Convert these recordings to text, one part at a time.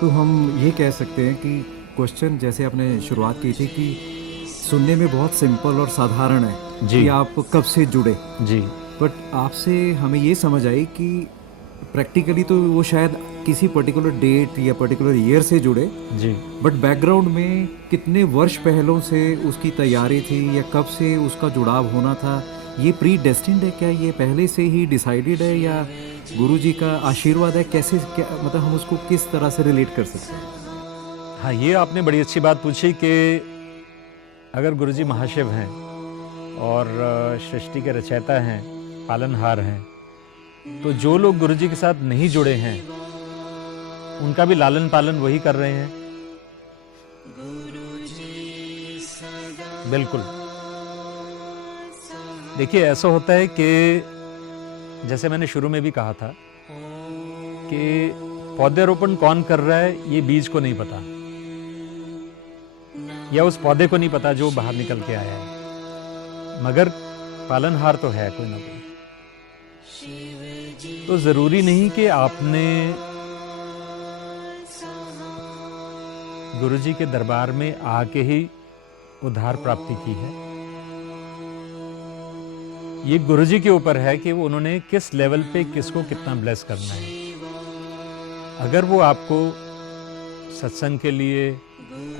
तो हम ये कह सकते हैं कि क्वेश्चन जैसे आपने शुरुआत की थी कि सुनने में बहुत सिंपल और साधारण है जी। कि आप कब से जुड़े, जी। बट आपसे हमें ये समझ आई कि प्रैक्टिकली तो वो शायद किसी पर्टिकुलर डेट या पर्टिकुलर ईयर से जुड़े, जी। बट बैकग्राउंड में कितने वर्ष पहलों से उसकी तैयारी थी या कब से उसका जुड़ाव होना था, ये प्री डेस्टिन्ड है क्या, ये पहले से ही डिसाइडेड है या गुरुजी का आशीर्वाद है, कैसे क्या मतलब हम उसको किस तरह से रिलेट कर सकते हैं? हाँ, ये आपने बड़ी अच्छी बात पूछी कि अगर गुरुजी महाशिव हैं और सृष्टि के रचयिता हैं, पालनहार हैं, तो जो लोग गुरुजी के साथ नहीं जुड़े हैं उनका भी लालन पालन वही कर रहे हैं। बिल्कुल। देखिए, ऐसा होता है कि जैसे मैंने शुरू में भी कहा था कि पौधेरोपण कौन कर रहा है ये बीज को नहीं पता, या उस पौधे को नहीं पता जो बाहर निकल के आया है, मगर पालनहार तो है कोई ना कोई। तो जरूरी नहीं कि आपने गुरुजी के दरबार में आके ही उद्धार प्राप्ति की है। ये गुरुजी के ऊपर है कि वो उन्होंने किस लेवल पे किसको कितना ब्लेस करना है। अगर वो आपको सत्संग के लिए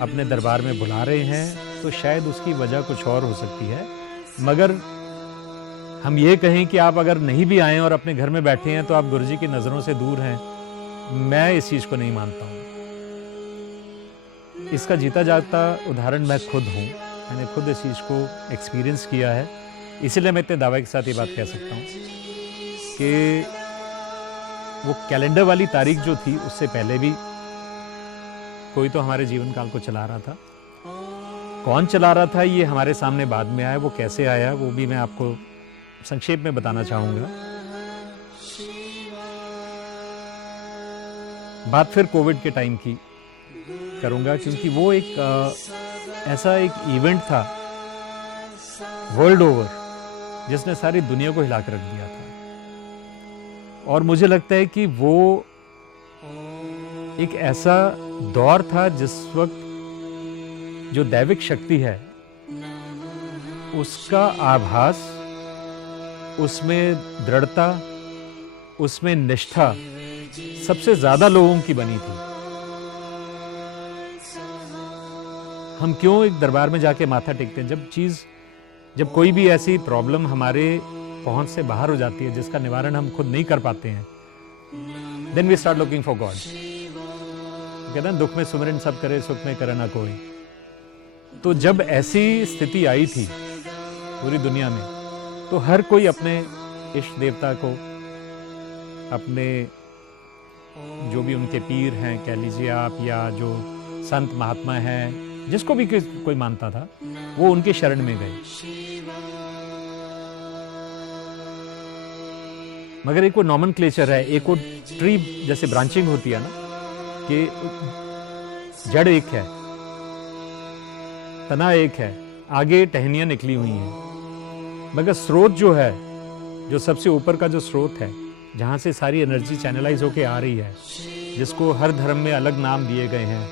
अपने दरबार में बुला रहे हैं तो शायद उसकी वजह कुछ और हो सकती है, मगर हम ये कहें कि आप अगर नहीं भी आए और अपने घर में बैठे हैं तो आप गुरुजी की नज़रों से दूर हैं, मैं इस चीज़ को नहीं मानता हूँ। इसका जीता जागता उदाहरण मैं खुद हूँ। मैंने खुद इस चीज़ को एक्सपीरियंस किया है, इसीलिए मैं इतने दावे के साथ ये बात कह सकता हूँ कि वो कैलेंडर वाली तारीख जो थी उससे पहले भी कोई तो हमारे जीवन काल को चला रहा था। कौन चला रहा था ये हमारे सामने बाद में आया, वो कैसे आया वो भी मैं आपको संक्षेप में बताना चाहूँगा। बात फिर कोविड के टाइम की करूँगा, क्योंकि वो एक ऐसा एक इवेंट था वर्ल्ड ओवर जिसने सारी दुनिया को हिला कर रख दिया था। और मुझे लगता है कि वो एक ऐसा दौर था जिस वक्त जो दैविक शक्ति है उसका आभास, उसमें दृढ़ता, उसमें निष्ठा सबसे ज्यादा लोगों की बनी थी। हम क्यों एक दरबार में जाके माथा टेकते हैं जब कोई भी ऐसी प्रॉब्लम हमारे पहुंच से बाहर हो जाती है जिसका निवारण हम खुद नहीं कर पाते हैं, then we start looking for God. कहते हैं दुख में सुमिरन सब करे, सुख में करे ना कोई। तो जब ऐसी स्थिति आई थी पूरी दुनिया में, तो हर कोई अपने इष्ट देवता को, अपने जो भी उनके पीर हैं कह लीजिए आप, या जो संत महात्मा हैं, जिसको भी कोई मानता था, वो उनके शरण में गए। मगर एक वो नॉमेनक्लेचर है, एक वो ट्री जैसे ब्रांचिंग होती है ना, कि जड़ एक है, तना एक है, आगे टहनियां निकली हुई हैं, मगर स्रोत जो है, जो सबसे ऊपर का जो स्रोत है, जहां से सारी एनर्जी चैनलाइज होके आ रही है, जिसको हर धर्म में अलग नाम दिए गए हैं।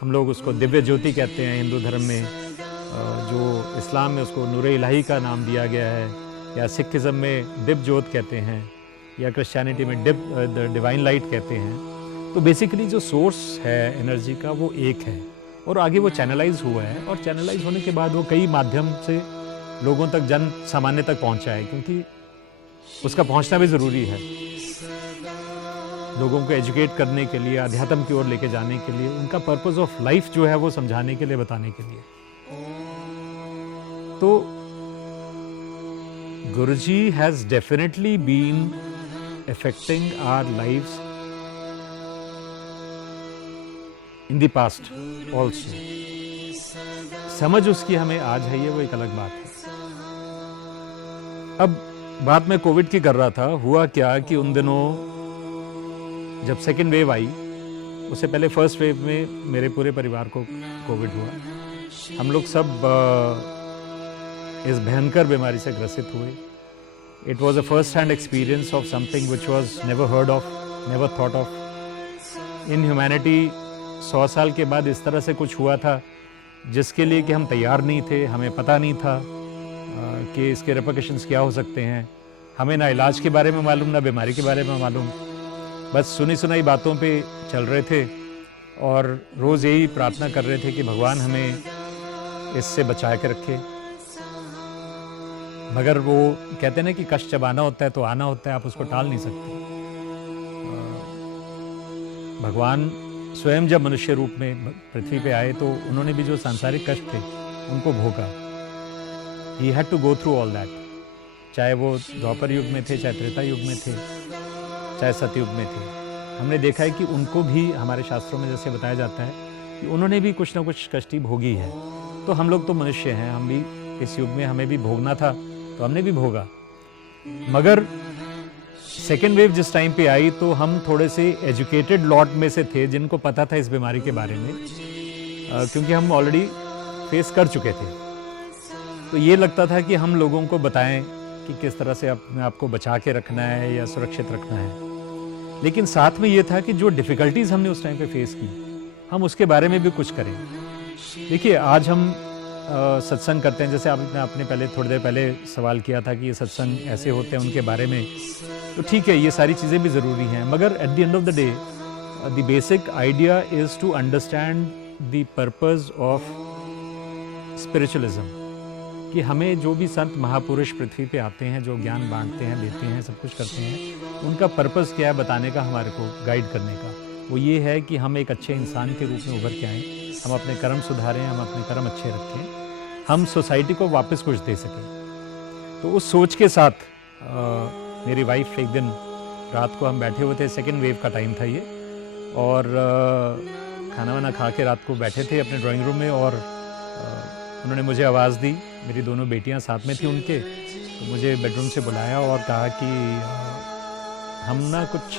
हम लोग उसको दिव्य ज्योति कहते हैं हिंदू धर्म में, जो इस्लाम में उसको नूर इलाही का नाम दिया गया है, या सिखिज़म में दिव्य ज्योत कहते हैं, या क्रिश्चियनिटी में डिवाइन लाइट कहते हैं। तो बेसिकली जो सोर्स है एनर्जी का वो एक है, और आगे वो चैनलाइज हुआ है, और चैनलाइज होने के बाद वो कई माध्यम से लोगों तक, जन सामान्य तक पहुंचा है, क्योंकि उसका पहुंचना भी ज़रूरी है। लोगों को एजुकेट करने के लिए, अध्यात्म की ओर लेके जाने के लिए, उनका पर्पस ऑफ लाइफ जो है वो समझाने के लिए, बताने के लिए। तो Guruji has definitely been affecting our lives in the past also. समझ उसकी हमें आज है, ये वो एक अलग बात है। अब बात मैं कोविड की कर रहा था। हुआ क्या कि उन दिनों जब सेकेंड वेव आई, उससे पहले फर्स्ट वेव में मेरे पूरे परिवार को कोविड हुआ। हम लोग सब इस भयंकर बीमारी से ग्रसित हुए। It was a first-hand experience of something which was never heard of, never thought of. In humanity 100 साल के बाद इस तरह से कुछ हुआ था जिसके लिए कि हम तैयार नहीं थे, हमें पता नहीं था कि इसके रिपरकशंस क्या हो सकते हैं। हमें ना इलाज के बारे में मालूम, ना बीमारी के बारे में मालूम, बस सुनी सुनाई बातों पे चल रहे थे और रोज़ यही प्रार्थना कर रहे थे कि भगवान हमें इससे बचा के रखे। मगर वो कहते हैं ना कि कष्ट जब आना होता है तो आना होता है, आप उसको टाल नहीं सकते। भगवान स्वयं जब मनुष्य रूप में पृथ्वी पे आए तो उन्होंने भी जो सांसारिक कष्ट थे उनको भोगा। He had to go through all that, चाहे वो द्वापर युग में थे, चाहे त्रेता युग में थे, चाहे सतयुग में थे। हमने देखा है कि उनको भी हमारे शास्त्रों में जैसे बताया जाता है कि उन्होंने भी कुछ ना कुछ कष्टी भोगी है। तो हम लोग तो मनुष्य हैं, हम भी इस युग में हमें भी भोगना था तो हमने भी भोगा। मगर सेकेंड वेव जिस टाइम पे आई तो हम थोड़े से एजुकेटेड लॉट में से थे जिनको पता था इस बीमारी के बारे में, क्योंकि हम ऑलरेडी फेस कर चुके थे। तो ये लगता था कि हम लोगों को बताएं कि किस तरह से अपने आप को बचा के रखना है या सुरक्षित रखना है। लेकिन साथ में ये था कि जो डिफ़िकल्टीज़ हमने उस टाइम पे फेस की, हम उसके बारे में भी कुछ करें। देखिए, आज हम सत्संग करते हैं, जैसे आपने पहले थोड़ी देर पहले सवाल किया था कि ये सत्संग ऐसे होते हैं उनके बारे में, तो ठीक है, ये सारी चीज़ें भी ज़रूरी हैं। मगर at the end of the day the basic idea is to understand the purpose of spiritualism, कि हमें जो भी संत महापुरुष पृथ्वी पे आते हैं, जो ज्ञान बांटते हैं, देते हैं, सब कुछ करते हैं, उनका पर्पज़ क्या है बताने का, हमारे को गाइड करने का। वो ये है कि हम एक अच्छे इंसान के रूप में उभर के आएँ, हम अपने कर्म सुधारें, हम अपने कर्म अच्छे रखें, हम सोसाइटी को वापस कुछ दे सकें। तो उस सोच के साथ मेरी वाइफ, एक दिन रात को हम बैठे हुए थे, सेकेंड वेव का टाइम था ये, और खाना वाना खा के रात को बैठे थे अपने ड्राइंग रूम में, और उन्होंने मुझे आवाज़ दी। मेरी दोनों बेटियां साथ में थी उनके, तो मुझे बेडरूम से बुलाया और कहा कि हम ना कुछ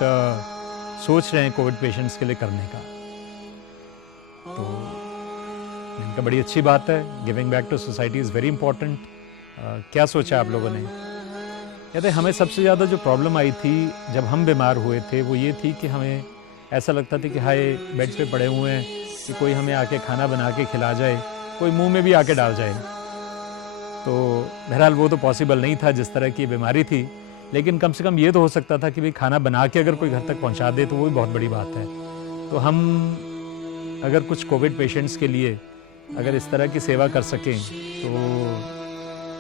सोच रहे हैं कोविड पेशेंट्स के लिए करने का। तो इनका बड़ी अच्छी बात है, giving back to society is very important. क्या सोचा आप लोगों ने? कहते हमें सबसे ज़्यादा जो प्रॉब्लम आई थी जब हम बीमार हुए थे वो ये थी कि हमें ऐसा लगता था कि हाय बेड पे पड़े हुए हैं, कि कोई हमें आके खाना बना के खिला जाए, कोई मुंह में भी आके डाल जाए। तो बहरहाल वो तो पॉसिबल नहीं था जिस तरह की बीमारी थी, लेकिन कम से कम ये तो हो सकता था कि भाई खाना बना के अगर कोई घर तक पहुंचा दे तो वो भी बहुत बड़ी बात है। तो हम अगर कुछ कोविड पेशेंट्स के लिए अगर इस तरह की सेवा कर सकें तो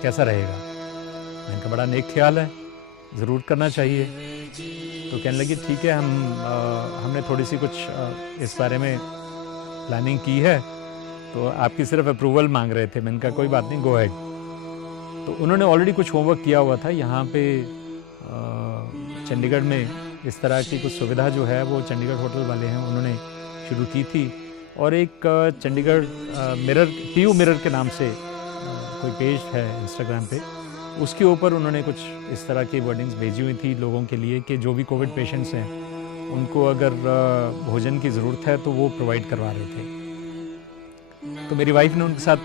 कैसा रहेगा? इनका बड़ा नेक ख्याल है, ज़रूर करना चाहिए। तो कहने लगी ठीक है, हमने थोड़ी सी कुछ इस बारे में प्लानिंग की है, तो आपकी सिर्फ अप्रूवल मांग रहे थे। मैंने कहा कोई बात नहीं, गो अहेड। तो उन्होंने ऑलरेडी कुछ होमवर्क किया हुआ था। यहाँ पे चंडीगढ़ में इस तरह की कुछ सुविधा जो है वो चंडीगढ़ होटल वाले हैं, उन्होंने शुरू की थी। और एक चंडीगढ़ मिरर, पीयू मिरर के नाम से कोई पेज है इंस्टाग्राम पे, उसके ऊपर उन्होंने कुछ इस तरह की वर्डिंग्स भेजी हुई थी लोगों के लिए कि जो भी कोविड पेशेंट्स हैं उनको अगर भोजन की ज़रूरत है तो वो प्रोवाइड करवा रहे थे। तो मेरी वाइफ ने उनके साथ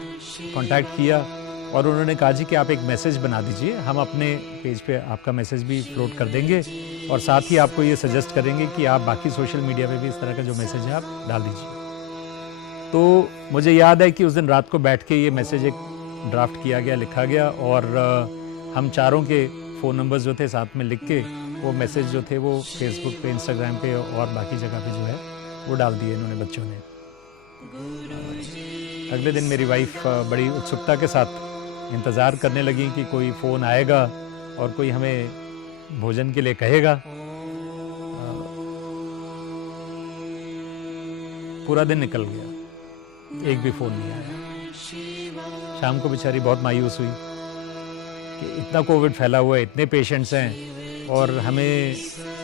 कांटेक्ट किया और उन्होंने कहा जी कि आप एक मैसेज बना दीजिए, हम अपने पेज पे आपका मैसेज भी फ्लोट कर देंगे और साथ ही आपको ये सजेस्ट करेंगे कि आप बाकी सोशल मीडिया पे भी इस तरह का जो मैसेज है आप डाल दीजिए। तो मुझे याद है कि उस दिन रात को बैठ के ये मैसेज एक ड्राफ्ट किया गया, लिखा गया, और हम चारों के फ़ोन नंबर्स जो थे साथ में लिख के वो मैसेज जो थे वो फेसबुक पे, इंस्टाग्राम पे और बाकी जगह पे जो है वो डाल दिए इन्होंने बच्चों ने। अगले दिन मेरी वाइफ बड़ी उत्सुकता के साथ इंतज़ार करने लगी कि कोई फ़ोन आएगा और कोई हमें भोजन के लिए कहेगा। पूरा दिन निकल गया, एक भी फ़ोन नहीं आया। शाम को बेचारी बहुत मायूस हुई कि इतना कोविड फैला हुआ है, इतने पेशेंट्स हैं और हमें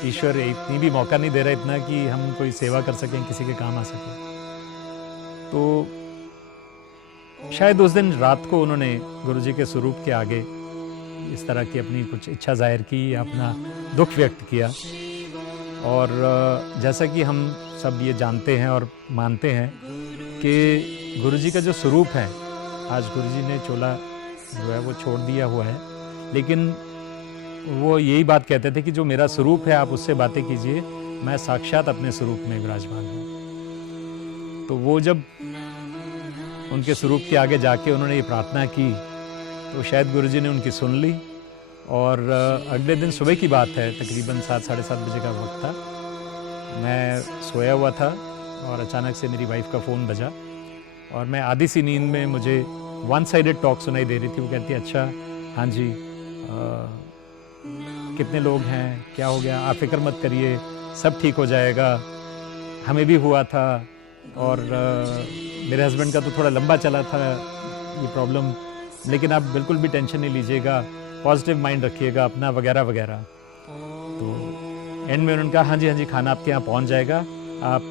ईश्वर इतनी भी मौका नहीं दे रहा इतना कि हम कोई सेवा कर सकें, किसी के काम आ सकें। तो शायद उस दिन रात को उन्होंने गुरुजी के स्वरूप के आगे इस तरह की अपनी कुछ इच्छा जाहिर की, अपना दुख व्यक्त किया। और जैसा कि हम सब ये जानते हैं और मानते हैं कि गुरुजी का जो स्वरूप है, आज गुरुजी ने चोला जो है वो छोड़ दिया हुआ है, लेकिन वो यही बात कहते थे कि जो मेरा स्वरूप है आप उससे बातें कीजिए, मैं साक्षात अपने स्वरूप में विराजमान हूँ। तो वो जब उनके स्वरूप के आगे जाके उन्होंने ये प्रार्थना की तो शायद गुरुजी ने उनकी सुन ली। और अगले दिन सुबह की बात है, तकरीबन 7 साढ़े 7 बजे का वक्त था। मैं सोया हुआ था और अचानक से मेरी वाइफ का फ़ोन बजा और मैं आधी सी नींद में, मुझे वन साइडेड टॉक सुनाई दे रही थी। वो कहती है, अच्छा हाँ जी, कितने लोग हैं, क्या हो गया, आप फिक्र मत करिए, सब ठीक हो जाएगा, हमें भी हुआ था और मेरे हस्बैंड का तो थोड़ा लंबा चला था ये प्रॉब्लम, लेकिन आप बिल्कुल भी टेंशन नहीं लीजिएगा, पॉजिटिव माइंड रखिएगा अपना, वगैरह वगैरह। तो एंड में उन्होंने कहा, हाँ जी खाना आपके यहाँ पहुँच जाएगा, आप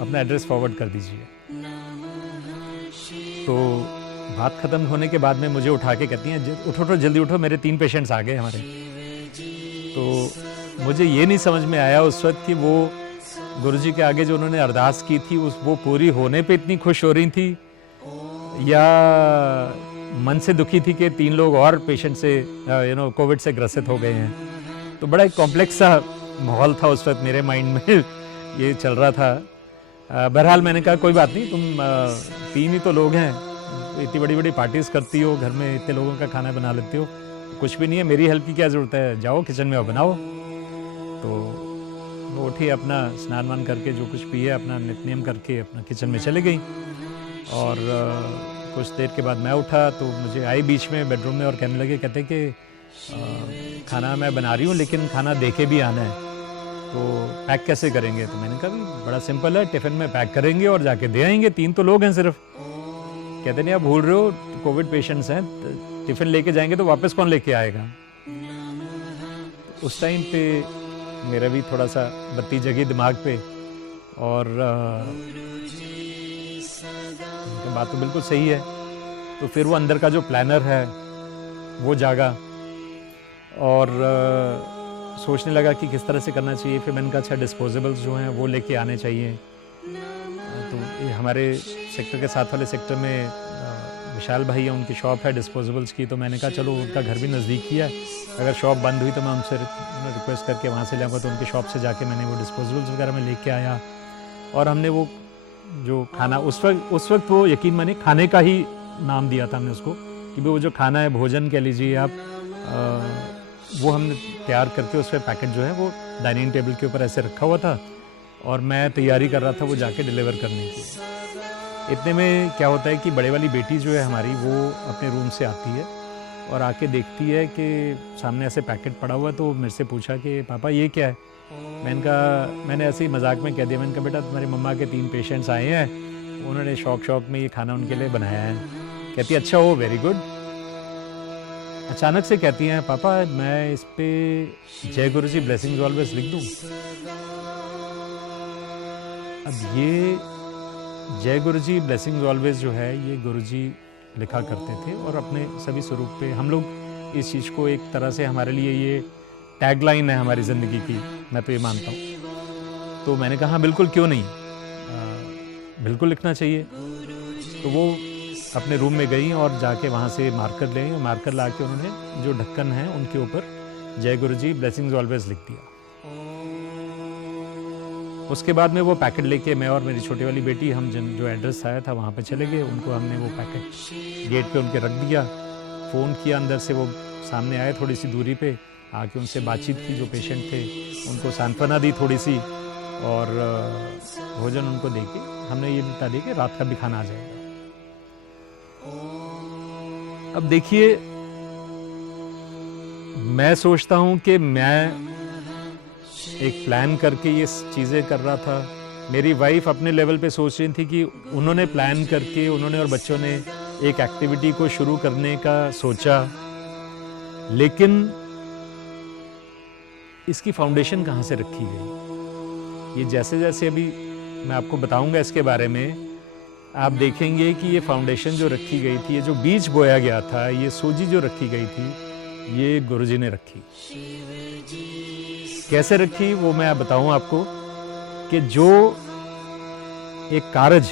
अपना एड्रेस फॉरवर्ड कर दीजिए। तो बात ख़त्म होने के बाद में मुझे उठा के कहती हैं, उठो जल्दी उठो, मेरे 3 पेशेंट्स आ गए हमारे। तो मुझे ये नहीं समझ में आया उस वक्त कि वो गुरुजी के आगे जो उन्होंने अरदास की थी वो पूरी होने पे इतनी खुश हो रही थी, या मन से दुखी थी कि 3 लोग और पेशेंट से कोविड से ग्रसित हो गए हैं। तो बड़ा एक कॉम्प्लेक्स सा माहौल था उस वक्त मेरे माइंड में ये चल रहा था। बहरहाल मैंने कहा, कोई बात नहीं, तुम 3 ही तो लोग हैं, इतनी बड़ी बड़ी पार्टीज करती हो, घर में इतने लोगों का खाना बना लेते हो, कुछ भी नहीं है, मेरी हेल्प की क्या ज़रूरत है, जाओ किचन में बनाओ। तो वो उठी, अपना स्नान वान करके जो कुछ भी है अपना नित्य करके अपना किचन में चले गई। और कुछ देर के बाद मैं उठा तो मुझे आई बीच में बेडरूम में और कहने लगे, कहते कि खाना मैं बना रही हूँ लेकिन खाना दे के भी आना है, तो पैक कैसे करेंगे? तो मैंने कहा, भी बड़ा सिंपल है, टिफ़िन में पैक करेंगे और जाके दे आएंगे, 3 तो लोग हैं सिर्फ। कहते नहीं, आप भूल रहे हो, कोविड पेशेंट्स हैं, टिफ़िन लेके जाएंगे तो वापस कौन लेके आएगा? उस टाइम पे मेरा भी थोड़ा सा बत्ती जगी दिमाग पे, और बात तो बिल्कुल सही है। तो फिर वो अंदर का जो प्लानर है वो जागा और सोचने लगा कि किस तरह से करना चाहिए। फिर मैंने कहा, अच्छा डिस्पोजेबल्स जो हैं वो लेके आने चाहिए। तो ये हमारे सेक्टर के साथ वाले सेक्टर में विशाल भाई है, उनकी शॉप है डिस्पोजेबल्स की। तो मैंने कहा, चलो उनका घर भी नज़दीक ही है, अगर शॉप बंद हुई तो मैं उनसे रिक्वेस्ट करके वहाँ से लाऊंगा। तो उनकी शॉप से जाके मैंने वो डिस्पोजेबल्स वगैरह में लेके आया और हमने वो जो खाना उस वक्त वो यकीन माने खाने का ही नाम दिया था हमने उसको, कि वो जो खाना है, भोजन कह लीजिए आप, वो हमने तैयार करके उस पर पैकेट जो है वो डाइनिंग टेबल के ऊपर ऐसे रखा हुआ था और मैं तैयारी कर रहा था वो जाके डिलीवर करने की। इतने में क्या होता है कि बड़े वाली बेटी जो है हमारी, वो अपने रूम से आती है और आके देखती है कि सामने ऐसे पैकेट पड़ा हुआ। तो मेरे से पूछा कि पापा ये क्या है? मैंने ऐसे ही मजाक में कह दिया, मैंने कहा, बेटा तुम्हारी मम्मा के 3 पेशेंट्स आए हैं, उन्होंने शौक में ये खाना उनके लिए बनाया है। कहती है, अच्छा, हो वेरी गुड। अचानक से कहती हैं, पापा मैं इस पे जय गुरु जी ब्लेसिंग्स ऑलवेज लिख दूं? अब ये जय गुरु जी ब्लेसिंग्स ऑलवेज जो है, ये गुरु जी लिखा करते थे और अपने सभी स्वरूप पे हम लोग इस चीज़ को एक तरह से, हमारे लिए ये टैगलाइन है हमारी ज़िंदगी की, मैं तो ये मानता हूँ। तो मैंने कहा, बिल्कुल, क्यों नहीं, बिल्कुल लिखना चाहिए। तो वो अपने रूम में गई और जाके वहाँ से मार्कर ले आई और मार्कर ला के उन्होंने जो ढक्कन है उनके ऊपर जय गुरु जी ब्लेसिंग्स ऑलवेज लिख दिया। उसके बाद में वो पैकेट लेके मैं और मेरी छोटी वाली बेटी, हम जो एड्रेस आया था वहाँ पे चले गए। उनको हमने वो पैकेट गेट पे उनके रख दिया, फ़ोन किया, अंदर से वो सामने आए थोड़ी सी दूरी पे, आके उनसे बातचीत की, जो पेशेंट थे उनको सांत्वना दी थोड़ी सी, और भोजन उनको दे के हमने ये बता दिया कि रात का भी खाना आ जाएगा। अब देखिए, मैं सोचता हूँ कि मैं एक प्लान करके ये चीज़ें कर रहा था, मेरी वाइफ अपने लेवल पे सोच रही थी कि उन्होंने प्लान करके, उन्होंने और बच्चों ने एक एक्टिविटी को शुरू करने का सोचा, लेकिन इसकी फाउंडेशन कहाँ से रखी गई? ये जैसे जैसे अभी मैं आपको बताऊंगा इसके बारे में, आप देखेंगे कि ये फाउंडेशन जो रखी गई थी, ये जो बीज बोया गया था, ये सूजी जो रखी गई थी, ये गुरुजी ने रखी। कैसे रखी वो मैं बताऊं आपको, कि जो एक कारज,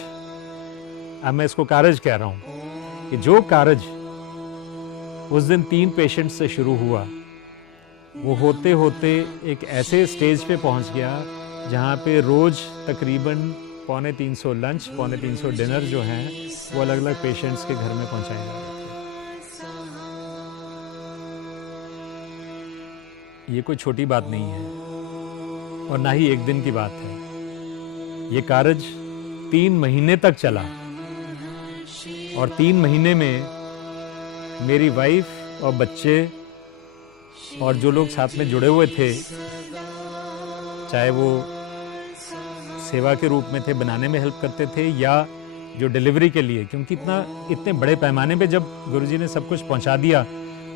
अब मैं इसको कारज कह रहा हूं, कि जो कारज उस दिन 3 पेशेंट से शुरू हुआ, वो होते होते एक ऐसे स्टेज पे पहुंच गया जहाँ पे रोज़ तकरीबन 250 लंच 350 डिनर जो हैं वो अलग अलग पेशेंट्स के घर में पहुँचाए जा रहे थे। ये कोई छोटी बात नहीं है और ना ही एक दिन की बात है। ये कार्य 3 महीने तक चला और 3 महीने में मेरी वाइफ और बच्चे और जो लोग साथ में जुड़े हुए थे, चाहे वो सेवा के रूप में थे, बनाने में हेल्प करते थे, या जो डिलीवरी के लिए, क्योंकि इतने बड़े पैमाने पे जब गुरुजी ने सब कुछ पहुंचा दिया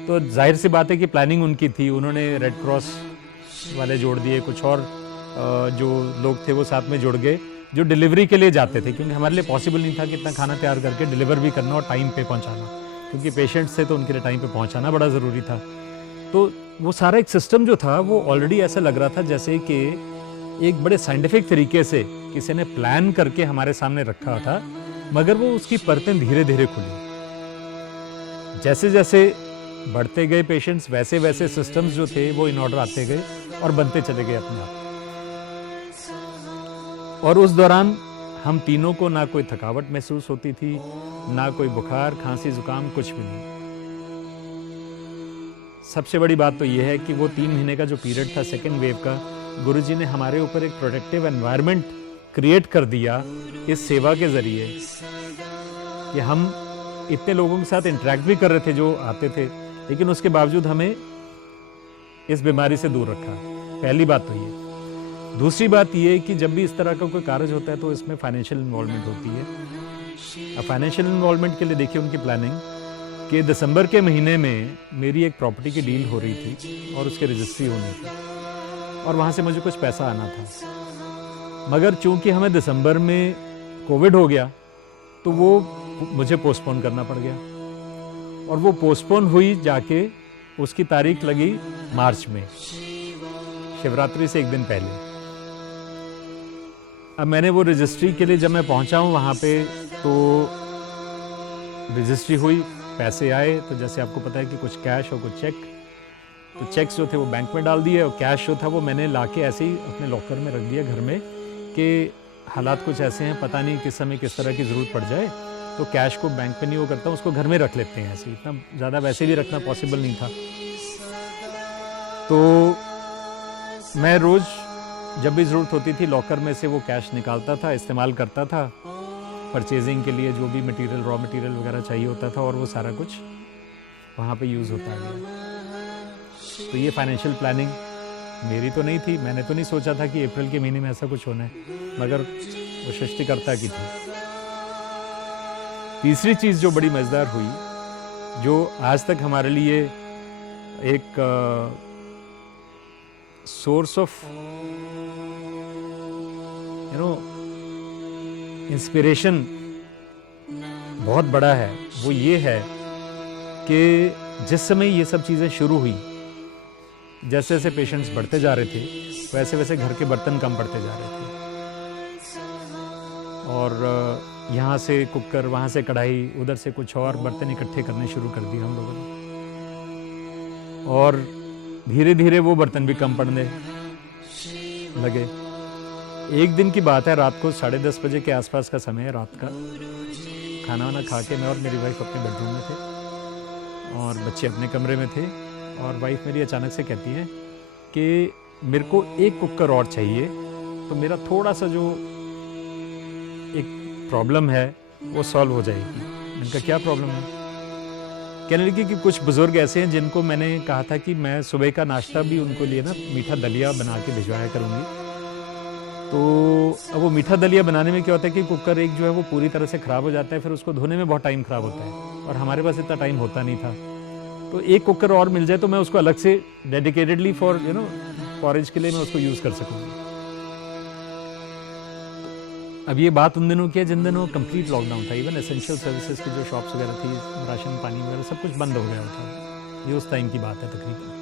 तो जाहिर सी बात है कि प्लानिंग उनकी थी। उन्होंने रेड क्रॉस वाले जोड़ दिए, कुछ और जो लोग थे वो साथ में जुड़ गए जो डिलीवरी के लिए जाते थे, क्योंकि हमारे लिए पॉसिबल नहीं था कि इतना खाना तैयार करके डिलीवर भी करना और टाइम पे पहुंचाना, क्योंकि पेशेंट्स थे तो उनके लिए टाइम पे पहुंचाना बड़ा ज़रूरी था। तो वो सारा एक सिस्टम जो था वो ऑलरेडी ऐसा लग रहा था जैसे कि एक बड़े साइंटिफिक तरीके से किसी ने प्लान करके हमारे सामने रखा था, मगर वो उसकी परतें धीरे धीरे खुली। जैसे जैसे बढ़ते गए पेशेंट्स, वैसे वैसे सिस्टम्स जो थे वो इन ऑर्डर आते गए और बनते चले गए अपने आप। और उस दौरान हम तीनों को ना कोई थकावट महसूस होती थी, ना कोई बुखार, खांसी, जुकाम, कुछ भी नहीं। सबसे बड़ी बात तो यह है कि वो 3 महीने का जो पीरियड था सेकेंड वेव का, गुरुजी ने हमारे ऊपर एक प्रोटेक्टिव एनवायरनमेंट क्रिएट कर दिया इस सेवा के जरिए कि हम इतने लोगों के साथ इंटरेक्ट भी कर रहे थे जो आते थे, लेकिन उसके बावजूद हमें इस बीमारी से दूर रखा। पहली बात तो ये। दूसरी बात ये कि जब भी इस तरह का कोई कार्य होता है तो इसमें फाइनेंशियल इन्वॉल्वमेंट होती है। अब फाइनेंशियल इन्वॉल्वमेंट के लिए देखिए उनकी प्लानिंग कि दिसंबर के महीने में मेरी एक प्रॉपर्टी की डील हो रही थी और उसकी रजिस्ट्री होनी थी और वहाँ से मुझे कुछ पैसा आना था, मगर चूंकि हमें दिसंबर में कोविड हो गया तो वो मुझे पोस्टपोन करना पड़ गया और वो पोस्टपोन हुई जाके उसकी तारीख लगी मार्च में, शिवरात्रि से एक दिन पहले। अब मैंने वो रजिस्ट्री के लिए जब मैं पहुंचा हूं वहां पे तो रजिस्ट्री हुई, पैसे आए, तो जैसे आपको पता है कि कुछ कैश और कुछ चेक, तो चेक्स जो थे वो बैंक में डाल दिए और कैश जो था वो मैंने लाके ऐसे ही अपने लॉकर में रख दिया घर में कि हालात कुछ ऐसे हैं, पता नहीं किस समय किस तरह की ज़रूरत पड़ जाए, तो कैश को बैंक में नहीं वो करता, उसको घर में रख लेते हैं। ऐसे इतना ज़्यादा वैसे भी रखना पॉसिबल नहीं था। तो मैं रोज़ जब भी ज़रूरत होती थी लॉकर में से वो कैश निकालता था, इस्तेमाल करता था परचेजिंग के लिए, जो भी मटेरियल, रॉ मटेरियल वगैरह चाहिए होता था, और वो सारा कुछ वहाँ पे यूज़ होता गया। तो ये फाइनेंशियल प्लानिंग मेरी तो नहीं थी, मैंने तो नहीं सोचा था कि अप्रैल के महीने में ऐसा कुछ होना है, मगर वो सृष्टिकर्ता की थी। तीसरी चीज़ जो बड़ी मज़ेदार हुई, जो आज तक हमारे लिए एक सोर्स ऑफ इंस्पिरेशन बहुत बड़ा है, वो ये है कि जिस समय ये सब चीज़ें शुरू हुई, जैसे जैसे पेशेंट्स बढ़ते जा रहे थे वैसे वैसे घर के बर्तन कम पड़ते जा रहे थे और यहाँ से कुकर, वहाँ से कढ़ाई, उधर से कुछ और बर्तन इकट्ठे करने शुरू कर दिए हम लोगों ने, और धीरे धीरे वो बर्तन भी कम पड़ने लगे। एक दिन की बात है, रात को 10:30 बजे के आसपास का समय है, रात का खाना वाना खा के मैं और मेरी वाइफ अपने बेडरूम में थे और बच्चे अपने कमरे में थे, और वाइफ मेरी अचानक से कहती है कि मेरे को एक कुकर और चाहिए, तो मेरा थोड़ा सा जो एक प्रॉब्लम है वो सॉल्व हो जाएगी। मैंने कहा क्या प्रॉब्लम है? कहने लगी कि कुछ बुज़ुर्ग ऐसे हैं जिनको मैंने कहा था कि मैं सुबह का नाश्ता भी उनको लिए ना मीठा दलिया बना के भिजवाया करूँगी, तो अब वो मीठा दलिया बनाने में क्या होता है कि कुकर एक जो है वो पूरी तरह से ख़राब हो जाता है, फिर उसको धोने में बहुत टाइम ख़राब होता है और हमारे पास इतना टाइम होता नहीं था। तो एक कुकर और मिल जाए तो मैं उसको अलग से डेडिकेटेडली फॉर फॉरेज के लिए मैं उसको यूज़ कर सकूँगी। अब ये बात उन दिनों की है जिन दिनों कंप्लीट लॉकडाउन था, इवन एसेंशियल सर्विसेज की जो शॉप्स वगैरह थी, राशन पानी वगैरह सब कुछ बंद हो गया था। ये उस टाइम की बात है तकरीबन।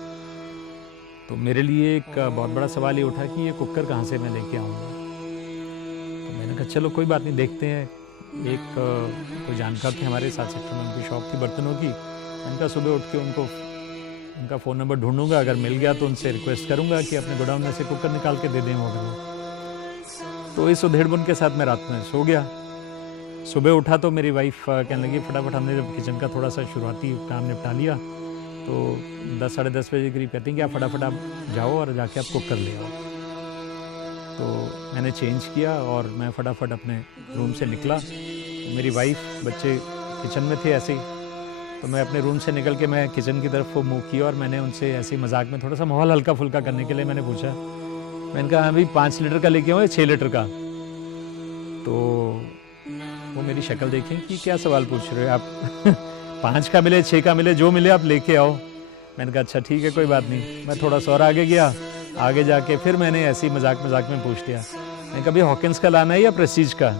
तो मेरे लिए एक बहुत बड़ा सवाल ये उठा कि ये कुकर कहाँ से मैं लेके आऊँगा। तो मैंने कहा चलो कोई बात नहीं, देखते हैं। एक कोई जानकार थे हमारे 7 सेक्टर में, उनकी शॉप थी बर्तनों की। उनका सुबह उठ के उनका फ़ोन नंबर ढूंढूंगा, अगर मिल गया तो उनसे रिक्वेस्ट करूँगा कि अपने गोडाउन में से कुकर निकाल के दे दें वो अगर वो। तो इस उधेड़-बुन के साथ मैं रात में सो गया। सुबह उठा तो मेरी वाइफ कहने लगी फटाफट, हमने जब किचन का थोड़ा सा शुरुआती काम निपटा लिया तो 10 साढ़े 10 बजे करीब कहती हैं कि आप फटाफट आप जाओ और जाके आप कुकर ले आओ। तो मैंने चेंज किया और मैं फटाफट अपने रूम से निकला। तो मेरी वाइफ, बच्चे किचन में थे ऐसे ही, तो मैं अपने रूम से निकल के मैं किचन की तरफ मूव किया और मैंने उनसे ऐसे ही मजाक में थोड़ा सा माहौल हल्का फुल्का करने के लिए मैंने पूछा, मैंने कहा अभी 5 लीटर का लेके आओ या 6 लीटर का? तो वो मेरी शक्ल देखें कि क्या सवाल पूछ रहे हो आप 5 का मिले 6 का मिले जो मिले आप लेके आओ। मैंने कहा अच्छा ठीक है कोई बात नहीं। मैं थोड़ा सा और आगे गया, आगे जाके फिर मैंने ऐसे ही मजाक में पूछ लिया, मैंने कहा भाई हॉकिंस का लाना है या प्रेस्टीज का?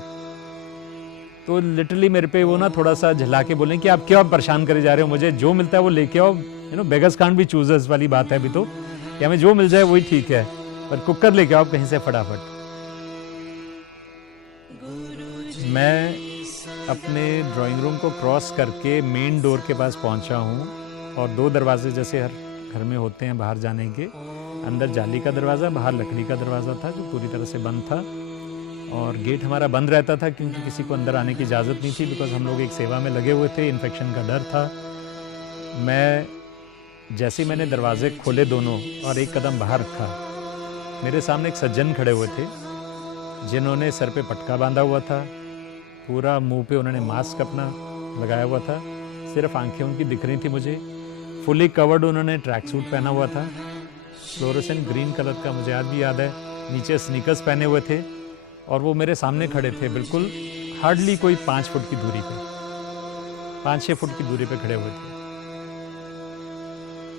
तो लिटरली मेरे पे वो ना थोड़ा सा झला के बोले कि आप क्यों परेशान करे जा रहे हो, मुझे जो मिलता है वो लेके आओ। बेगर्स कांट बी चूजर्स वाली बात है अभी तो, कि हमें जो मिल जाए वही ठीक है, पर कुकर लेके आओ कहीं से फटाफट। मैं अपने ड्राइंग रूम को क्रॉस करके मेन डोर के पास पहुंचा हूँ और 2 दरवाजे जैसे हर घर में होते हैं बाहर जाने के, अंदर जाली का दरवाज़ा, बाहर लकड़ी का दरवाज़ा था जो पूरी तरह से बंद था। और गेट हमारा बंद रहता था क्योंकि किसी को अंदर आने की इजाज़त नहीं थी, बिकॉज हम लोग एक सेवा में लगे हुए थे, इन्फेक्शन का डर था। मैं जैसे ही मैंने दरवाजे खोले दोनों और एक कदम बाहर रखा, मेरे सामने एक सज्जन खड़े हुए थे जिन्होंने सर पे पटका बांधा हुआ था, पूरा मुंह पे उन्होंने मास्क अपना लगाया हुआ था, सिर्फ आंखें उनकी दिख रही थी मुझे, फुली कवर्ड उन्होंने ट्रैक सूट पहना हुआ था, फ्लोरोसेंट ग्रीन कलर का, मुझे आज भी याद है, नीचे स्नीकर्स पहने हुए थे और वो मेरे सामने खड़े थे, बिल्कुल हार्डली कोई 5 फुट की दूरी पे, 5-6 फुट की दूरी पे खड़े हुए थे।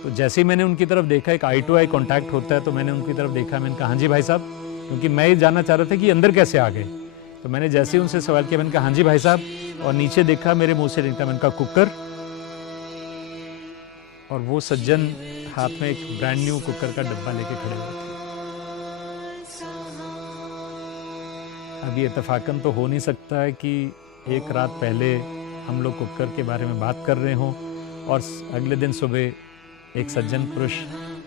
तो जैसे ही मैंने उनकी तरफ देखा, एक आई टू आई कॉन्टैक्ट होता है, तो मैंने उनकी तरफ देखा, मैंने कहा हाँ जी भाई साहब, क्योंकि मैं ये जानना चाह रहा था कि अंदर कैसे आ गए। तो मैंने जैसे ही उनसे सवाल किया, मैंने कहा हाँ जी भाई साहब, और नीचे देखा, मेरे मुंह से निकला, मैंने कहा कुकर, और वो सज्जन हाथ में एक ब्रांड न्यू कुकर का डब्बा लेके खड़े हुए थे। अभी इत्तेफाकन तो हो नहीं सकता है कि एक रात पहले हम लोग कुकर के बारे में बात कर रहे हों और अगले दिन सुबह एक सज्जन पुरुष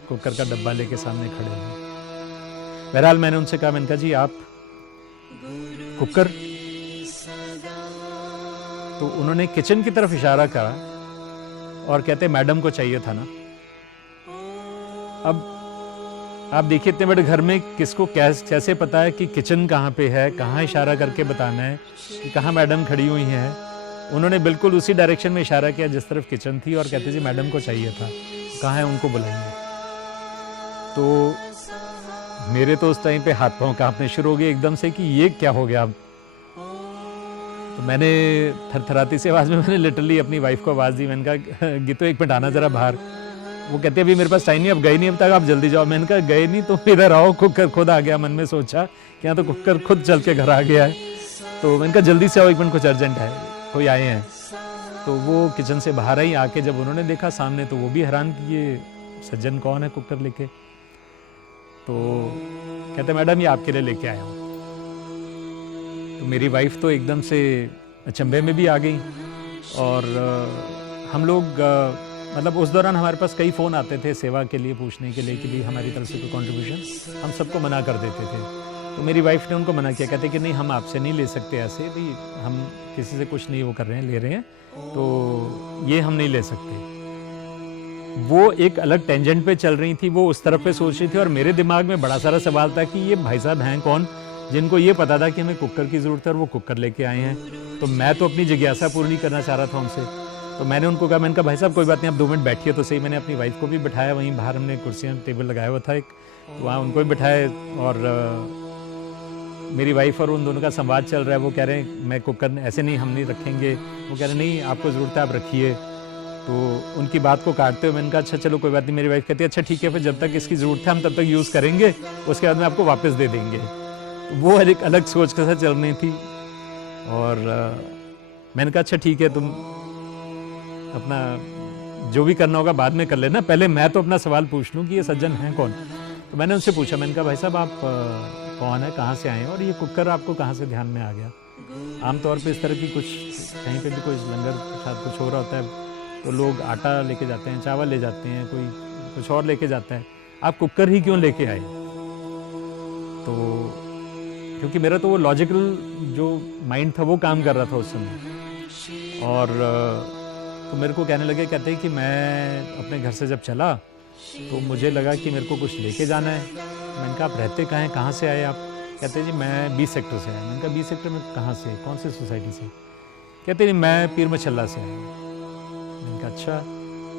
कुकर का डब्बा लेके सामने खड़े हों। बहरहाल मैंने उनसे कहा, मैंने कहा जी आप कुकर? तो उन्होंने किचन की तरफ इशारा करा और कहते मैडम को चाहिए था ना। अब आप देखिए इतने बड़े घर में किसको कैसे पता है कि किचन कहाँ पे है, कहाँ इशारा करके बताना है कि कहाँ मैडम खड़ी हुई हैं। उन्होंने बिल्कुल उसी डायरेक्शन में इशारा किया जिस तरफ किचन थी और कहते जी मैडम को चाहिए था, कहाँ है, उनको बुलाइए। तो मेरे तो उस टाइम पे हाथ पांव कांपने शुरू हो गए एकदम से कि ये क्या हो गया अब। तो मैंने थरथराती सी आवाज़ में मैंने लिटरली अपनी वाइफ को आवाज़ दी, मैंने कहा गीतो एक मिनट आना ज़रा बाहर। वो कहते अभी मेरे पास टाइम नहीं, अब गए नहीं अब तक, आप जल्दी जाओ। मैंने कहा गए नहीं तो इधर आओ, कुकर खुद आ गया। मन में सोचा कि यहाँ तो कुकर खुद चल के घर आ गया है। तो मैंने कहा जल्दी से आओ, एक मिनट कुछ अर्जेंट है, कोई आए हैं। तो वो किचन से बाहर आई, आके जब उन्होंने देखा सामने तो वो भी हैरान कि ये सज्जन कौन है कुकर लेके। तो कहते मैडम ये आपके लिए लेके आया हूँ। तो मेरी वाइफ तो एकदम से अचंभे में भी आ गई और हम लोग मतलब उस दौरान हमारे पास कई फ़ोन आते थे सेवा के लिए पूछने के लिए कि भी हमारी तरफ से कोई कंट्रीब्यूशन, हम सबको मना कर देते थे। तो मेरी वाइफ ने उनको मना किया, कहते कि नहीं हम आपसे नहीं ले सकते ऐसे भी, हम किसी से कुछ नहीं वो कर रहे हैं, ले रहे हैं, तो ये हम नहीं ले सकते। वो एक अलग टेंजेंट पे चल रही थी, वो उस तरफ पे सोच रही थी और मेरे दिमाग में बड़ा सारा सवाल था कि ये भाई साहब हैं कौन जिनको ये पता था कि हमें कुकर की ज़रूरत है और वो कुकर लेके आए हैं। तो मैं तो अपनी जिज्ञासा पूरी करना चाह रहा था उनसे। तो मैंने उनको कहा, मैंने कहा भाई साहब कोई बात नहीं, आप 2 मिनट बैठिए। तो सही मैंने अपनी वाइफ को भी बिठाया, वहीं बाहर हमने कुर्सियाँ टेबल लगाया हुआ था एक, तो वहाँ उनको भी बिठाए और मेरी वाइफ और उन दोनों का संवाद चल रहा है। वो कह रहे हैं मैं कुकर ऐसे नहीं, हम नहीं रखेंगे। वो कह रहे नहीं आपको ज़रूरत है आप रखिए। तो उनकी बात को काटते हुए मैंने कहा अच्छा चलो कोई बात नहीं। मेरी वाइफ कहती है अच्छा ठीक है, फिर जब तक इसकी ज़रूरत है हम तब तक यूज़ करेंगे, उसके बाद में आपको वापस दे देंगे। तो वो एक अलग सोच के साथ चल रही थी और मैंने कहा अच्छा ठीक है, तुम अपना जो भी करना होगा बाद में कर लेना, पहले मैं तो अपना सवाल पूछ लूँ कि ये सज्जन हैं कौन। तो मैंने उनसे पूछा, मैंने कहा भाई साहब आप कौन है, कहाँ से आए हैं और ये कुकर आपको कहाँ से ध्यान में आ गया। आमतौर पे इस तरह की कुछ कहीं पे भी कोई लंगर शायद कुछ हो रहा होता है तो लोग आटा लेके जाते हैं, चावल ले जाते हैं, कोई कुछ और लेके जाता है, आप कुकर ही क्यों लेके आए। तो क्योंकि मेरा तो वो लॉजिकल जो माइंड था वो काम कर रहा था उस समय। और तो मेरे को कहने लगे, कहते हैं कि मैं अपने घर से जब चला तो मुझे लगा कि मेरे को कुछ लेके जाना है। मैंने कहा आप रहते कहाँ हैं, कहाँ से आए आप? कहते हैं जी मैं 20 सेक्टर से आया। मैंने कहा 20 सेक्टर में कहाँ से, कौन सी सोसाइटी से? कहते हैं मैं पीर मछल्ला से आया। मैंने कहा अच्छा,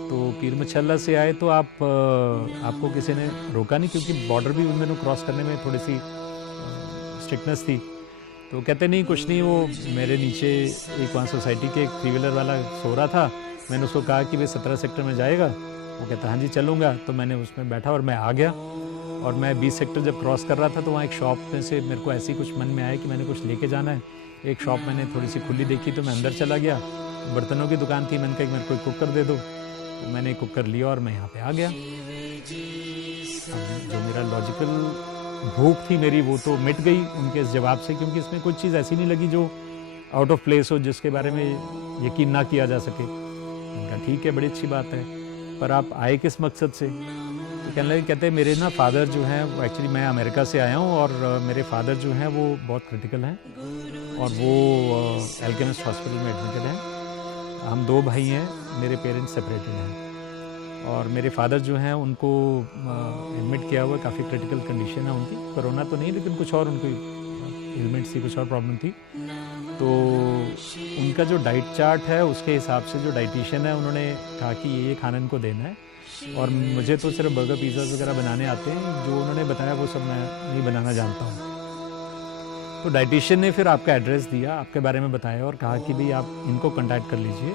तो पीर मछल्ला से आए तो आपको किसी ने रोका नहीं? क्योंकि बॉर्डर भी उन दिनों क्रॉस करने में थोड़ी सी स्ट्रिक्टनेस थी। तो कहते नहीं कुछ नहीं, वो मेरे नीचे एक वहाँ सोसाइटी के एक 3 व्हीलर वाला सो रहा था। मैंने उसको कहा कि भाई 17 सेक्टर में जाएगा? वो कहता हाँ जी चलूँगा। तो मैंने उसमें बैठा और मैं आ गया। और मैं 20 सेक्टर जब क्रॉस कर रहा था तो वहाँ एक शॉप में से मेरे को ऐसे ही कुछ मन में आया कि मैंने कुछ लेके जाना है। एक शॉप मैंने थोड़ी सी खुली देखी तो मैं अंदर चला गया। बर्तनों की दुकान थी। मैंने कहा मेरे को एक कुकर दे दो। तो मैंने एक कुकर लिया और मैं यहाँ पे आ गया। अब जो मेरा लॉजिकल भूख थी मेरी वो तो मिट गई उनके इस जवाब से, क्योंकि इसमें कुछ चीज़ ऐसी नहीं लगी जो आउट ऑफ प्लेस हो, जिसके बारे में यकीन ना किया जा सके। उनका ठीक है, बड़ी अच्छी बात है, पर आप आए किस मकसद से? तो कहने लगे, कहते हैं मेरे ना फादर जो हैं, एक्चुअली मैं अमेरिका से आया हूँ और मेरे फादर जो हैं वो बहुत क्रिटिकल हैं और वो एल्केमिस्ट हॉस्पिटल में एडमिटेड हैं। हम 2 भाई हैं, मेरे पेरेंट्स सेपरेटेड हैं और मेरे फादर जो हैं उनको एडमिट किया हुआ, काफ़ी क्रिटिकल कंडीशन है उनकी। कोरोना तो नहीं, लेकिन कुछ और उनकी एलिमेंट्स थी, कुछ और प्रॉब्लम थी। तो उनका जो डाइट चार्ट है उसके हिसाब से जो डाइटिशियन है उन्होंने कहा कि ये खाना इनको देना है। और मुझे तो सिर्फ बर्गर पिज़्ज़ा वगैरह बनाने आते हैं, जो उन्होंने बताया वो सब मैं नहीं बनाना जानता हूँ। तो डाइटिशियन ने फिर आपका एड्रेस दिया, आपके बारे में बताया और कहा कि भाई आप इनको कॉन्टैक्ट कर लीजिए,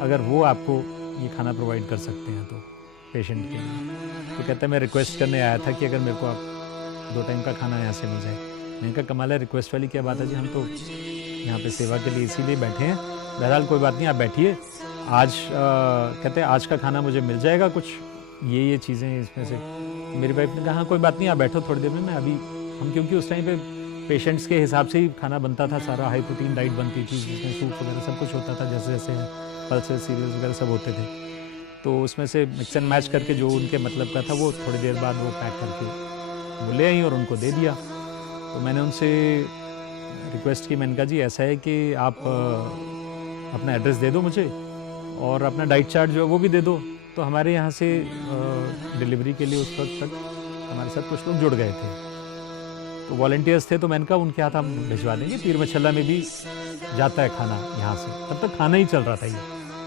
अगर वो आपको ये खाना प्रोवाइड कर सकते हैं तो पेशेंट के लिए। तो कहता है मैं रिक्वेस्ट करने आया था कि अगर मेरे को आप 2 टाइम का खाना यहाँ से मिल जाए। मैंने कहा कमाल है, रिक्वेस्ट वाली क्या बात है जी, हम तो यहाँ पे सेवा के लिए इसीलिए बैठे हैं। बहरहाल कोई बात नहीं, आप बैठिए। आज कहते हैं आज का खाना मुझे मिल जाएगा, कुछ ये चीज़ें इसमें से। मेरी वाइफ ने कहा हाँ कोई बात नहीं, आप बैठो थोड़ी देर में, मैं अभी हम क्योंकि उस टाइम पे पेशेंट्स के हिसाब से ही खाना बनता था, सारा हाई प्रोटीन डाइट बनती थी जिसमें सूप वगैरह सब कुछ होता था, जैसे जैसे पल्सेस सीरियल्स वगैरह सब होते थे। तो उसमें से मिक्स एंड मैच करके जो उनके मतलब का था वो थोड़ी देर बाद वो पैक करके वो ले आई और उनको दे दिया। तो मैंने उनसे रिक्वेस्ट की, मैंने कहा जी ऐसा है कि आप अपना एड्रेस दे दो मुझे और अपना डाइट चार्ट जो है वो भी दे दो। तो हमारे यहाँ से डिलीवरी के लिए उस वक्त तक हमारे साथ कुछ लोग जुड़ गए थे, तो वॉलंटियर्स थे। तो मैंने कहा उनके हाथ हम भिजवा देंगे, पीर मछल्ला में भी जाता है खाना यहाँ से। तब तक खाना ही चल रहा था ये,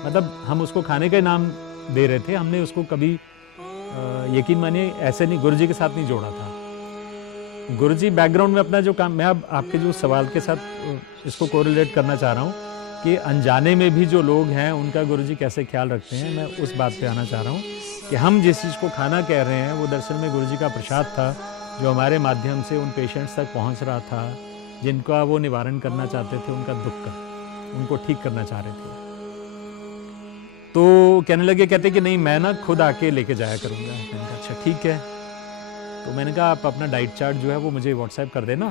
मतलब हम उसको खाने का नाम दे रहे थे, हमने उसको कभी यकीन मानिए ऐसे नहीं गुरुजी के साथ नहीं जोड़ा था। गुरुजी बैकग्राउंड में अपना जो काम, मैं अब आपके जो सवाल के साथ इसको कोरिलेट करना चाह रहा हूँ कि अनजाने में भी जो लोग हैं उनका गुरुजी कैसे ख्याल रखते हैं, मैं उस बात पे आना चाह रहा हूँ कि हम जिस चीज़ को खाना कह रहे हैं वो दरअसल में गुरुजी का प्रसाद था, जो हमारे माध्यम से उन पेशेंट्स तक पहुँच रहा था जिनका वो निवारण करना चाहते थे, उनका दुख का, उनको ठीक करना चाह रहे थे। तो कहने लगे, कहते कि नहीं मैं ना खुद आके लेके जाया करूँगा। मैंने कहा अच्छा ठीक है। तो मैंने कहा आप अपना डाइट चार्ट जो है वो मुझे व्हाट्सएप कर देना,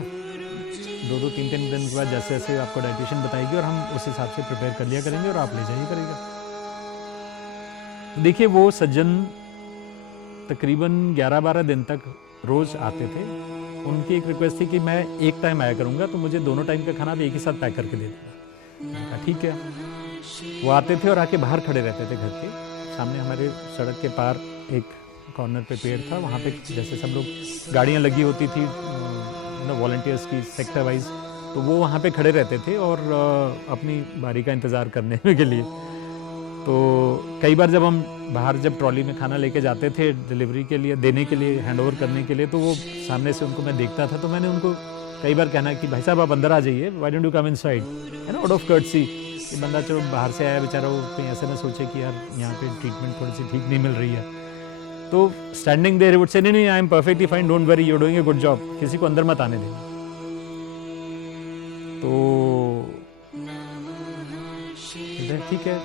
2-2, 3-3 दिन के बाद जैसे जैसे आपको डाइटिशियन बताएगी और हम उस हिसाब से प्रिपेयर कर लिया करेंगे और आप ले जाइए करेगा। तो देखिए वो सज्जन तकरीबन 11-12 दिन तक रोज़ आते थे। उनकी एक रिक्वेस्ट थी कि मैं एक टाइम आया करूँगा तो मुझे दोनों टाइम का खाना भी एक ही साथ पैक करके दे देगा। मैंने कहा ठीक है। वो आते थे और आके बाहर खड़े रहते थे घर के सामने, हमारे सड़क के पार एक कॉर्नर पे पेड़ था, वहाँ पे जैसे सब लोग गाड़ियाँ लगी होती थी वॉलंटियर्स की सेक्टर वाइज, तो वो वहाँ पे खड़े रहते थे और अपनी बारी का इंतज़ार करने के लिए। तो कई बार जब हम बाहर जब ट्रॉली में खाना लेके जाते थे डिलीवरी के लिए, देने के लिए, हैंडओवर करने के लिए, तो वो सामने से उनको मैं देखता था। तो मैंने उनको कई बार कहना कि भाई साहब आप अंदर आ जाइए, why don't you come inside, है ना, आउट ऑफ कर्टसी। कि बंदा चलो बाहर से आया बेचारा, वो कहीं ऐसे ना सोचे कि यार यहाँ पे ट्रीटमेंट थोड़ी सी ठीक नहीं मिल रही है। तो स्टैंडिंग देयर वुड से नहीं I am perfectly fine, don't worry, you are doing a good job, किसी को अंदर मत आने देना। तो ठीक है।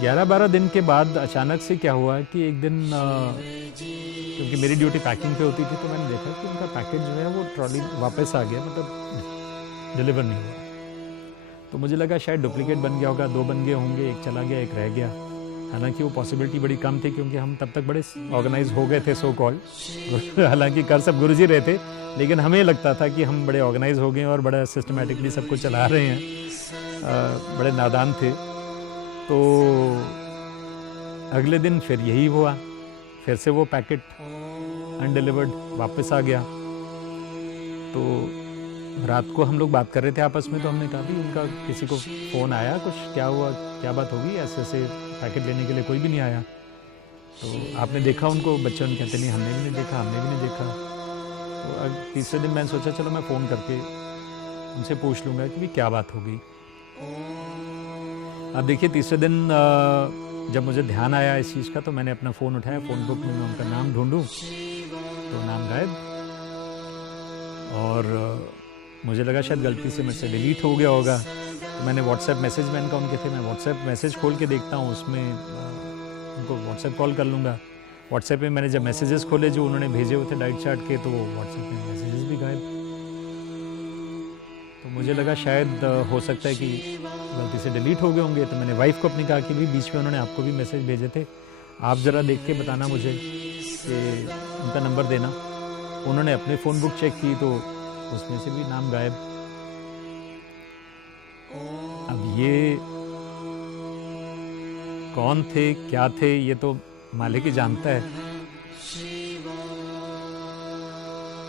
11-12 दिन के बाद अचानक से क्या हुआ कि एक दिन क्योंकि मेरी ड्यूटी पैकिंग पे होती थी, तो मैंने देखा कि उनका पैकेज जो है वो ट्रॉली वापस आ गया, मतलब डिलीवर नहीं हुआ। तो मुझे लगा शायद डुप्लीकेट बन गया होगा, 2 बन गए होंगे, एक चला गया, एक रह गया। हालांकि वो पॉसिबिलिटी बड़ी कम थी क्योंकि हम तब तक बड़े ऑर्गेनाइज हो गए थे सो कॉल। हालांकि कर सब गुरुजी रहे थे, लेकिन हमें लगता था कि हम बड़े ऑर्गेनाइज हो गए और बड़ा सिस्टमेटिकली सब कुछ चला रहे हैं। बड़े नादान थे। तो अगले दिन फिर यही हुआ, फिर से वो पैकेट अनडिलीवर्ड वापस आ गया। तो रात को हम लोग बात कर रहे थे आपस में, तो हमने कहा भी उनका किसी को फ़ोन आया, कुछ क्या हुआ, क्या बात होगी, ऐसे ऐसे पैकेट लेने के लिए कोई भी नहीं आया। तो आपने देखा उनको? बच्चों ने कहते नहीं, हमने भी नहीं देखा, हमने भी नहीं देखा। तो अब तीसरे दिन मैंने सोचा चलो मैं फ़ोन करके उनसे पूछ लूँगा कि भी क्या बात हो गई। अब देखिए तीसरे दिन जब मुझे ध्यान आया इस चीज़ का, तो मैंने अपना फ़ोन उठाया, फ़ोन बुक में मैं उनका नाम ढूंढूं तो नाम गायब। और मुझे लगा शायद गलती से मुझसे डिलीट हो गया होगा। तो मैंने व्हाट्सएप मैसेज मैन का उनके थे, मैं व्हाट्सएप मैसेज खोल के देखता हूँ, उसमें उनको व्हाट्सएप कॉल कर लूँगा। व्हाट्सएप में मैंने जब मैसेजेस खोले जो उन्होंने भेजे हुए थे डाइट चार्ट के, तो वो व्हाट्सएप में मैसेजेस भी गायब। तो मुझे लगा शायद हो सकता है कि गलती से डिलीट हो गए होंगे। तो मैंने वाइफ को अपनी कहा कि भी बीच में उन्होंने आपको भी मैसेज भेजे थे, आप ज़रा देख के बताना मुझे कि उनका नंबर देना। उन्होंने अपने फ़ोन बुक चेक की तो उसमें से भी नाम गायब। अब ये कौन थे, क्या थे, ये तो मालिक ही जानता है।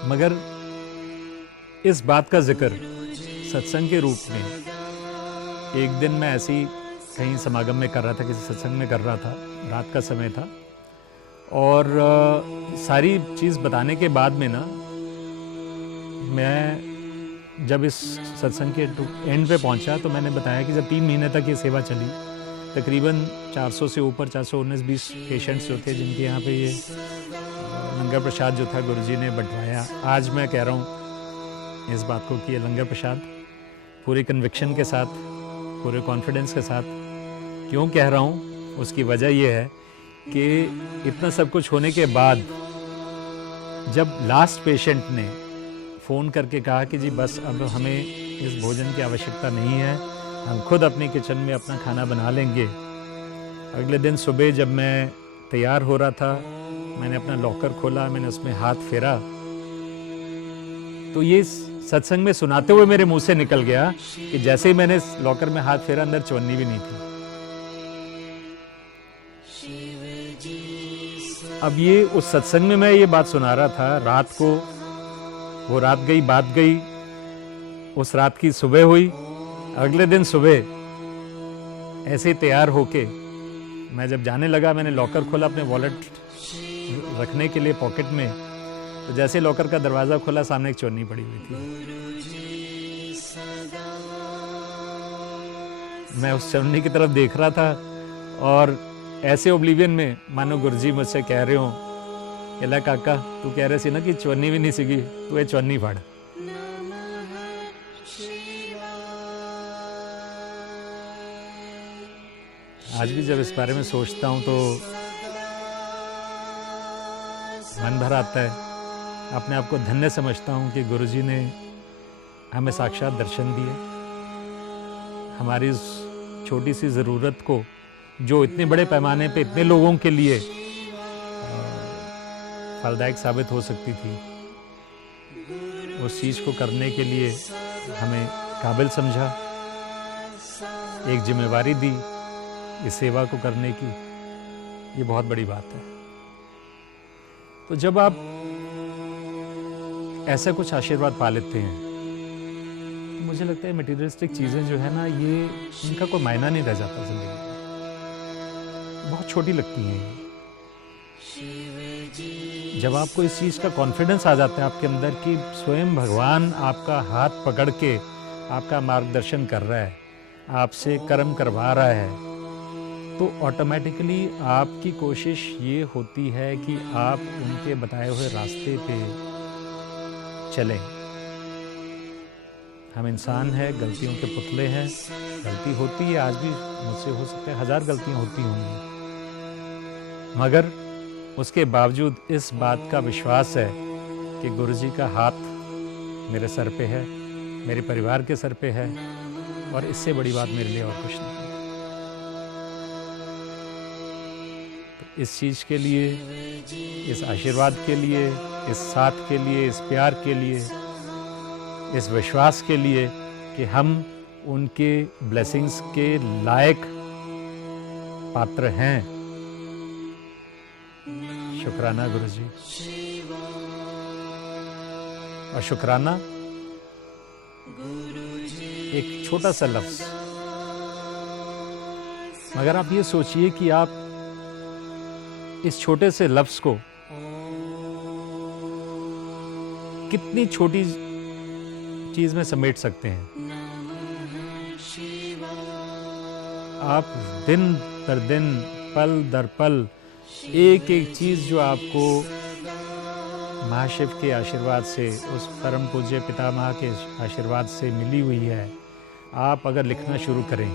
मगर इस बात का जिक्र सत्संग के रूप में एक दिन मैं ऐसी कहीं समागम में कर रहा था, किसी सत्संग में कर रहा था, रात का समय था। और सारी चीज़ बताने के बाद में ना, मैं जब इस सत्संग के एंड पे पहुंचा तो मैंने बताया कि जब 3 महीने तक ये सेवा चली, तकरीबन 400 से ऊपर 419-20 पेशेंट्स जो थे जिनके यहाँ पे ये लंगर प्रसाद जो था गुरुजी ने बंटवाया। आज मैं कह रहा हूँ इस बात को कि ये लंगर प्रसाद पूरे कन्विक्शन के साथ, पूरे कॉन्फिडेंस के साथ क्यों कह रहा हूँ, उसकी वजह ये है कि इतना सब कुछ होने के बाद जब लास्ट पेशेंट ने फ़ोन करके कहा कि जी बस अब हमें इस भोजन की आवश्यकता नहीं है, हम खुद अपने किचन में अपना खाना बना लेंगे। अगले दिन सुबह जब मैं तैयार हो रहा था, मैंने अपना लॉकर खोला, मैंने उसमें हाथ फेरा, तो ये सत्संग में सुनाते हुए मेरे मुंह से निकल गया कि जैसे ही मैंने लॉकर में हाथ फेरा, अंदर चवन्नी भी नहीं थी। अब ये उस सत्संग में मैं ये बात सुना रहा था रात को, वो रात गई, बात गई, उस रात की सुबह हुई। अगले दिन सुबह ऐसे ही तैयार होके मैं जब जाने लगा, मैंने लॉकर खोला अपने वॉलेट रखने के लिए पॉकेट में, तो जैसे लॉकर का दरवाज़ा खोला, सामने एक चवन्नी पड़ी हुई थी। मैं उस चवन्नी की तरफ देख रहा था और ऐसे ओब्लिवियन में मानो गुरुजी मुझसे कह रहे हो, एला काका तू कह रहे सी ना कि चवन्नी भी नहीं सीगी, तू ये चवन्नी फाड़। आज भी जब इस बारे में सोचता हूँ तो मन भर आता है, अपने आप को धन्य समझता हूँ कि गुरुजी ने हमें साक्षात दर्शन दिए। हमारी इस छोटी सी ज़रूरत को, जो इतने बड़े पैमाने पे इतने लोगों के लिए फलदायक साबित हो सकती थी, उस चीज़ को करने के लिए हमें काबिल समझा, एक जिम्मेवारी दी इस सेवा को करने की। ये बहुत बड़ी बात है। तो जब आप ऐसा कुछ आशीर्वाद पा लेते हैं, तो मुझे लगता है मटेरियलिस्टिक चीज़ें जो है ना, ये इनका कोई मायना नहीं रह जाता ज़िंदगी में, बहुत छोटी लगती हैं। जब आपको इस चीज़ का कॉन्फिडेंस आ जाता है आपके अंदर कि स्वयं भगवान आपका हाथ पकड़ के आपका मार्गदर्शन कर रहा है, आपसे कर्म करवा रहा है, तो ऑटोमेटिकली आपकी कोशिश ये होती है कि आप उनके बताए हुए रास्ते पे चलें। हम इंसान हैं, गलतियों के पुतले हैं, गलती होती है, आज भी मुझसे हो सकता है 1000 गलतियां होती होंगी, मगर उसके बावजूद इस बात का विश्वास है कि गुरुजी का हाथ मेरे सर पे है, मेरे परिवार के सर पे है, और इससे बड़ी बात मेरे लिए और कुछ नहीं। तो इस चीज़ के लिए, इस आशीर्वाद के लिए, इस साथ के लिए, इस प्यार के लिए, इस विश्वास के लिए कि हम उनके ब्लेसिंग्स के लायक पात्र हैं। शुक्राना गुरुजी। और शुक्राना एक छोटा सा लफ्ज, मगर आप ये सोचिए कि आप इस छोटे से लफ्ज को कितनी छोटी चीज में समेट सकते हैं। आप दिन दर दिन, पल दर पल, एक एक चीज जो आपको महाशिव के आशीर्वाद से, उस परम पूज्य पितामह के आशीर्वाद से मिली हुई है, आप अगर लिखना शुरू करें,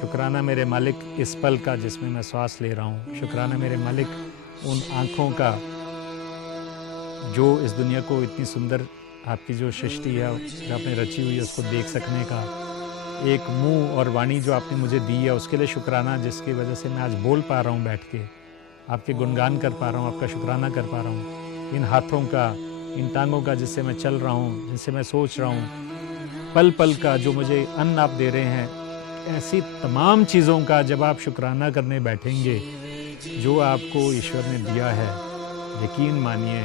शुक्राना मेरे मालिक इस पल का जिसमें मैं श्वास ले रहा हूँ, शुक्राना मेरे मालिक उन आँखों का जो इस दुनिया को इतनी सुंदर आपकी जो सृष्टि है जो आपने रची हुई है उसको देख सकने का, एक मुंह और वाणी जो आपने मुझे दी है उसके लिए शुक्राना, जिसकी वजह से मैं आज बोल पा रहा हूँ, बैठ के आपके गुणगान कर पा रहा हूँ, आपका शुक्राना कर पा रहा हूँ। इन हाथों का, इन टांगों का जिससे मैं चल रहा हूँ, जिससे मैं सोच रहा हूँ, पल पल का जो मुझे अन्न आप दे रहे हैं, ऐसी तमाम चीज़ों का जब आप शुक्राना करने बैठेंगे जो आपको ईश्वर ने दिया है, यकीन मानिए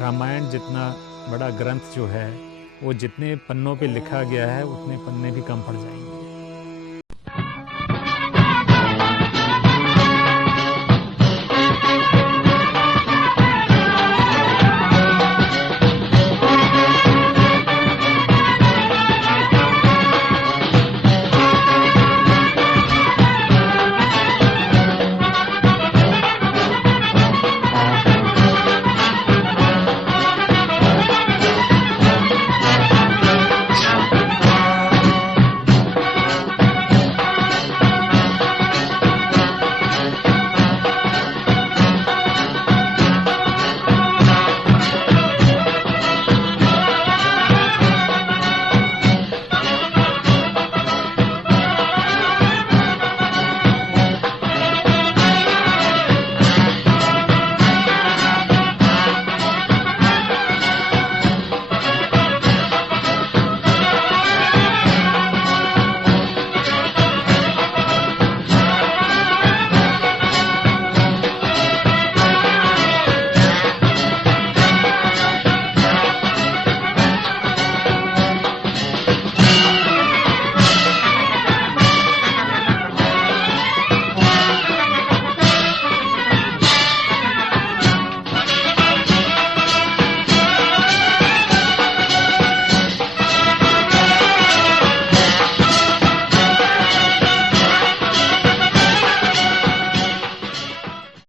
रामायण जितना बड़ा ग्रंथ जो है वो जितने पन्नों पे लिखा गया है उतने पन्ने भी कम पड़